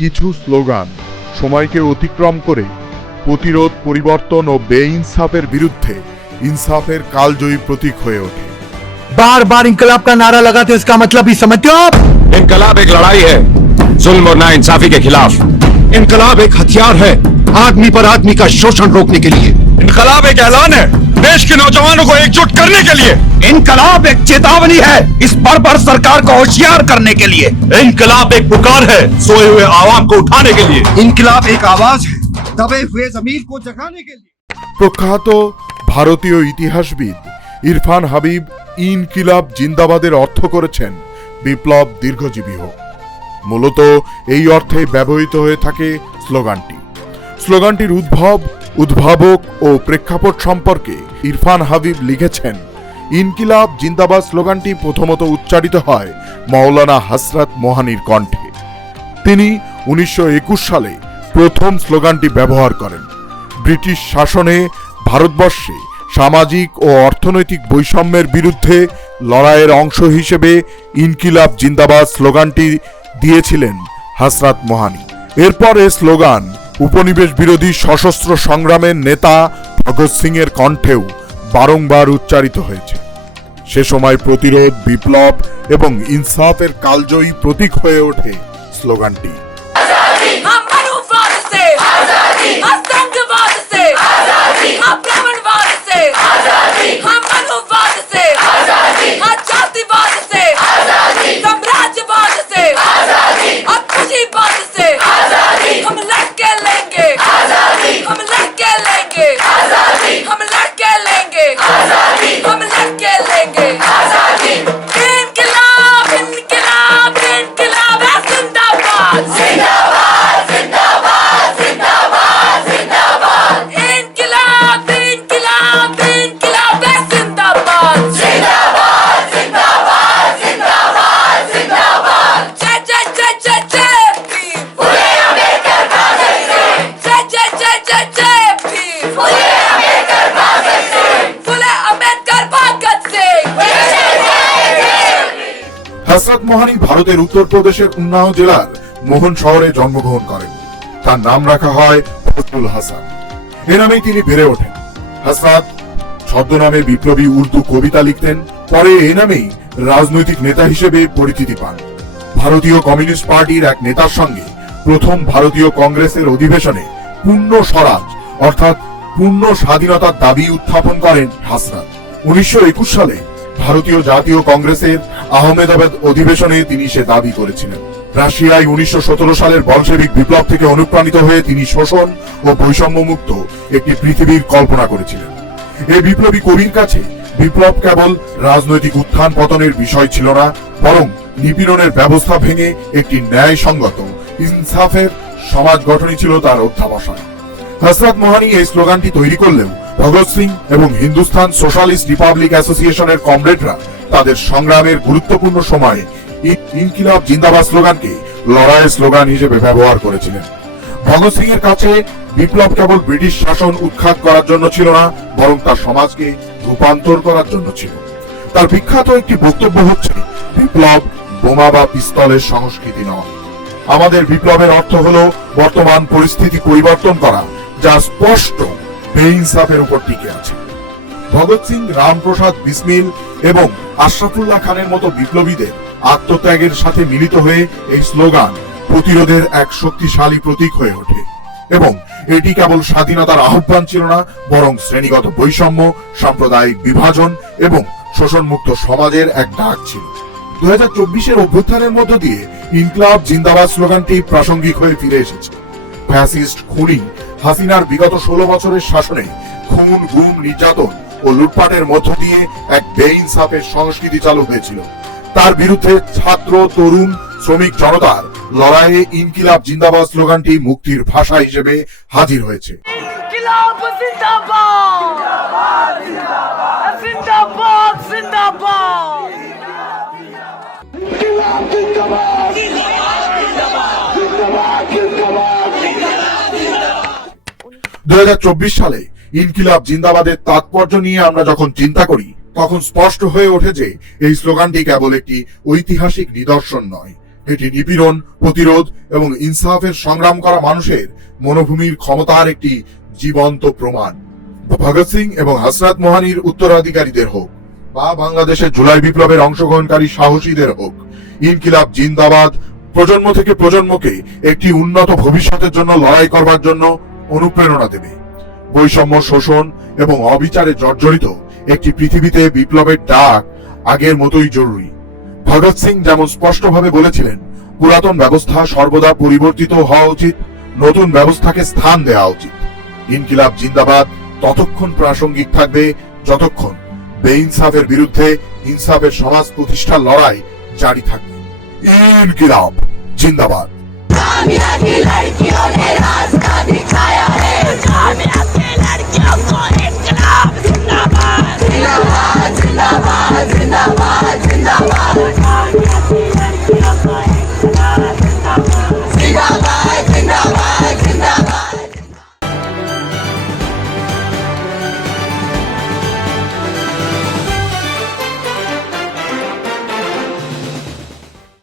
কিছু স্লোগান সময়কে অতিক্রম করে প্রতিরোধ পরিবর্তন ও বেইনসাফের বিরুদ্ধে ইনসাফের কালজয়ী প্রতীক হয়ে ওঠে बार बार इंकलाब का नारा लगाते हो इसका मतलब ही समझते हो आप इनकलाब एक लड़ाई है जुल्म और नाइंसाफी के खिलाफ इनकलाब एक हथियार है आदमी पर आदमी का शोषण रोकने के लिए इनकलाब एक ऐलान है देश के नौजवानों को एकजुट करने के लिए इनकलाब एक चेतावनी है इस बर्बर सरकार को होशियार करने के लिए इनकलाब एक पुकार है सोए हुए आवाम को उठाने के लिए इनकलाब एक आवाज है दबे हुए जमीन को जगाने के लिए প্রখ্যাত ভারতীয় ইতিহাসবিদ ইরফান হাবিব ইনকিলাব জিন্দাবাদের অর্থ করেছেন বিপ্লব দীর্ঘজীবী হোক মূলত এই অর্থে ব্যবহৃত হয়ে থাকে স্লোগানটি স্লোগানটির উদ্ভব উদ্ভাবক ও প্রেক্ষাপট সম্পর্কে ইরফান হাবিব লিখেছেন, ইনকিলাব জিন্দাবাদ স্লোগানটি প্রথমত উচ্চারিত হয় মাওলানা হাসরাত মোহানির কণ্ঠে। তিনি উনিশশো একুশ সালে প্রথম স্লোগানটি ব্যবহার করেন। ব্রিটিশ শাসনে ভারতবর্ষে সামাজিক ও অর্থনৈতিক বৈষম্যের বিরুদ্ধে লড়াইয়ের অংশ হিসেবে ইনকিলাব জিন্দাবাদ স্লোগানটি দিয়েছিলেন হাসরাত মোহানি। এরপর এ স্লোগান উপনিবেশ বিরোধী সশস্ত্র সংগ্রামের নেতা ভগৎ সিং এর কণ্ঠেও বারংবার উচ্চারিত হয়েছে। সে সময় প্রতিরোধ, বিপ্লব এবং ইনসাফের কালজয়ী প্রতীক হয়ে ওঠে স্লোগানটি। হাসরাত মোহানি ভারতের উত্তরপ্রদেশের উন্নাও জেলার মোহন শহরে জন্মগ্রহণ করেন। তার নাম রাখা হয় ফজলুল হাসান। এ নামেই তিনি বেড়ে ওঠেন। হাসরাত ছদ্মনামে বিপ্লবী উর্দু কবিতা লিখতেন। পরে এ নামেই রাজনৈতিক নেতা হিসেবে পরিচিতি পান। ভারতীয় কমিউনিস্ট পার্টির এক নেতার সঙ্গে প্রথম ভারতীয় কংগ্রেসের অধিবেশনে পূর্ণ স্বরাজ, অর্থাৎ পূর্ণ স্বাধীনতার দাবি উত্থাপন করেন হাসরাত উনিশশো একুশ সালে ভারতীয় জাতীয় কংগ্রেসের আহমেদাবাদ অধিবেশনে তিনি সে দাবি করেছিলেন। রাশিয়ায় উনিশশো সতেরো সালের বলশেবিক বিপ্লব থেকে অনুপ্রাণিত হয়ে তিনি শোষণ ও বৈষম্যমুক্ত একটি পৃথিবীর কল্পনা করেছিলেন। এই বিপ্লবী কবির কাছে বিপ্লব কেবল রাজনৈতিক উত্থান পতনের বিষয় ছিল না, বরং নিপীড়নের ব্যবস্থা ভেঙে একটি ন্যায়সঙ্গত, ইনসাফের সমাজ গঠনই ছিল তার অধ্যাবসায় হসরত মোহানি এই স্লোগানটি তৈরি করলেও ভগৎ সিং এবং হিন্দুস্তান সোশ্যালিস্ট রিপাবলিক অ্যাসোসিয়েশনের কমরেডরা তাদের সংগ্রামের গুরুত্বপূর্ণ সময়ে ইন- ইনকিলাব জিন্দাবাদ স্লোগানকে লড়াইয়ের স্লোগান হিসেবে ব্যবহার করেছিলেন। ভগৎ সিং এর কাছে বিপ্লব কেবল ব্রিটিশ শাসন উৎখাত করার জন্য ছিল না, বরং তার সমাজকে রূপান্তর করার জন্য ছিল। তার বিখ্যাত একটি বক্তব্য হচ্ছে, বিপ্লব বোমা বা পিস্তলের সংস্কৃতি নয়। আমাদের বিপ্লবের অর্থ হলো বর্তমান পরিস্থিতি পরিবর্তন করা, যা স্পষ্ট বেইনসাফের উপর টিকে আছে। ভগৎ সিং, রামপ্রসাদ, বিসমিল এবং আশরাফুল্লাহ খানের মতো বিপ্লবীদের আত্মত্যাগের সাথে মিলিত হয়ে এই স্লোগান প্রতিরোধের এক শক্তিশালী প্রতীক হয়ে ওঠে। এবং এটি কেবল স্বাধীনতার আহ্বান ছিল না, বরং শ্রেণীগত বৈষম্য, সাম্প্রদায়িক বিভাজন এবং শোষণমুক্ত সমাজের এক ডাক ছিল। দু হাজার চব্বিশের অভ্যুত্থানের মধ্য দিয়ে ইনকলাব জিন্দাবাদ স্লোগানটি প্রাসঙ্গিক হয়ে ফিরে এসেছে। ফ্যাসিস্ট খুনি হাসিনার বিগত ষোলো বছরের শাসনে খুন, গুম, নির্যাতন ও লুটপাটের মধ্য দিয়ে এক বেইনসাফের সংস্কৃতি চালু হয়েছিল। তার বিরুদ্ধে ছাত্র তরুণ শ্রমিক জনতার লড়াইয়ে ইনকিলাব জিন্দাবাদ স্লোগানটি মুক্তির ভাষা হিসেবে হাজির হয়েছে। দু হাজার চব্বিশ সালে ইনকিলাব জিন্দাবাদের তাৎপর্য নিয়ে আমরা যখন চিন্তা করি, তখন স্পষ্ট হয়ে ওঠে যে এই স্লোগানটি কেবল একটি ঐতিহাসিক নিদর্শন নয়। এটি নিপীড়ন, প্রতিরোধ এবং ইনসাফের সংগ্রাম করা মানুষের মনোভূমির ক্ষমতার একটি জীবন্ত প্রমাণ। ভগৎ সিং এবং হাসরাত মোহানির উত্তরাধিকারীদের হোক বা বাংলাদেশের জুলাই বিপ্লবের অংশগ্রহণকারী সাহসীদের হোক, ইনকিলাব জিন্দাবাদ প্রজন্ম থেকে প্রজন্মকে একটি উন্নত ভবিষ্যতের জন্য লড়াই করবার জন্য অনুপ্রেরণা দেবে। বৈষম্য শোষণ এবং অবিচারে জর্জরিত একটি পৃথিবীতে বিপ্লবের ডাক আগের মতোই জরুরি। ভগৎ সিং যেমন স্পষ্টভাবে বলেছিলেন, পুরাতন ব্যবস্থা সর্বদা পরিবর্তিত হওয়া উচিত, নতুন ব্যবস্থাকে স্থান দেওয়া উচিত। ইনকিলাব জিন্দাবাদ, ততক্ষণ প্রাসঙ্গিক থাকবে যতক্ষণ বেইনসাফের বিরুদ্ধে ইনসাফের সমাজ প্রতিষ্ঠার লড়াই জারি থাকবে। ইনকিলাব জিন্দাবাদ।